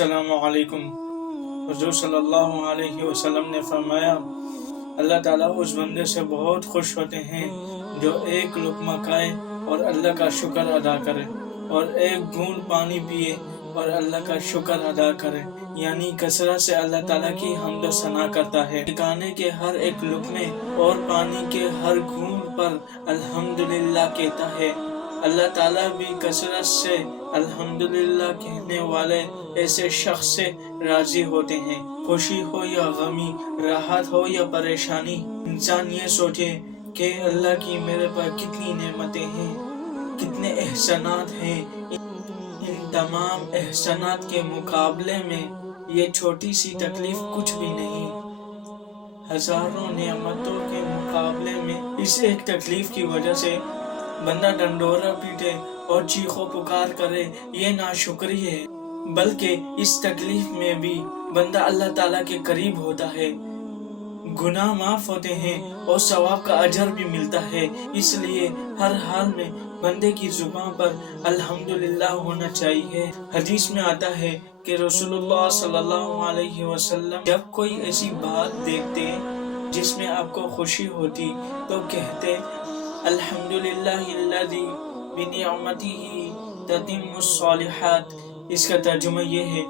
السلام علیکم۔ حضور صلی اللہ علیہ وسلم نے فرمایا، اللہ تعالیٰ اس بندے سے بہت خوش ہوتے ہیں جو ایک لقمہ کھائے اور اللہ کا شکر ادا کرے، اور ایک گھونٹ پانی پیے اور اللہ کا شکر ادا کرے، یعنی کثرت سے اللہ تعالیٰ کی حمد و ثنا کرتا ہے۔ کھانے کے ہر ایک لقمے اور پانی کے ہر گھونٹ پر الحمدللہ کہتا ہے۔ اللہ تعالیٰ بھی کثرت سے الحمدللہ کہنے والے ایسے شخص سے راضی ہوتے ہیں۔ خوشی ہو یا غمی، راحت ہو یا پریشانی، انسان یہ سوچے کہ اللہ کی میرے پر کتنی نعمتیں ہیں، کتنے احسانات ہیں۔ ان تمام احسانات کے مقابلے میں یہ چھوٹی سی تکلیف کچھ بھی نہیں۔ ہزاروں نعمتوں کے مقابلے میں اس ایک تکلیف کی وجہ سے بندہ ڈنڈورا پیٹے اور چیخو پکار کرے، یہ ناشکری ہے۔ بلکہ اس تکلیف میں بھی بندہ اللہ تعالیٰ کے قریب ہوتا ہے، گناہ معاف ہوتے ہیں اور ثواب کا اجر بھی ملتا ہے۔ اس لیے ہر حال میں بندے کی زبان پر الحمدللہ ہونا چاہیے۔ حدیث میں آتا ہے کہ رسول اللہ صلی اللہ علیہ وسلم جب کوئی ایسی بات دیکھتے جس میں آپ کو خوشی ہوتی تو کہتے، الحمدللہ الذی بنعمتہ تتم الصالحات۔ اس کا ترجمہ یہ ہے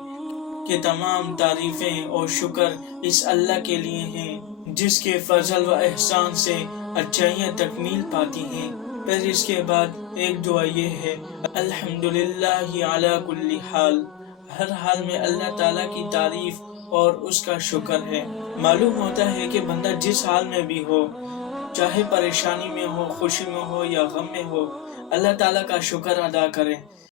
کہ تمام تعریفیں اور شکر اس اللہ کے لیے ہیں جس کے فضل و احسان سے اچھائیاں تکمیل پاتی ہیں۔ پھر اس کے بعد ایک دعا یہ ہے، الحمدللہ علی کل حال۔ ہر حال میں اللہ تعالیٰ کی تعریف اور اس کا شکر ہے۔ معلوم ہوتا ہے کہ بندہ جس حال میں بھی ہو، چاہے پریشانی میں ہو، خوشی میں ہو یا غم میں ہو، اللہ تعالیٰ کا شکر ادا کرے۔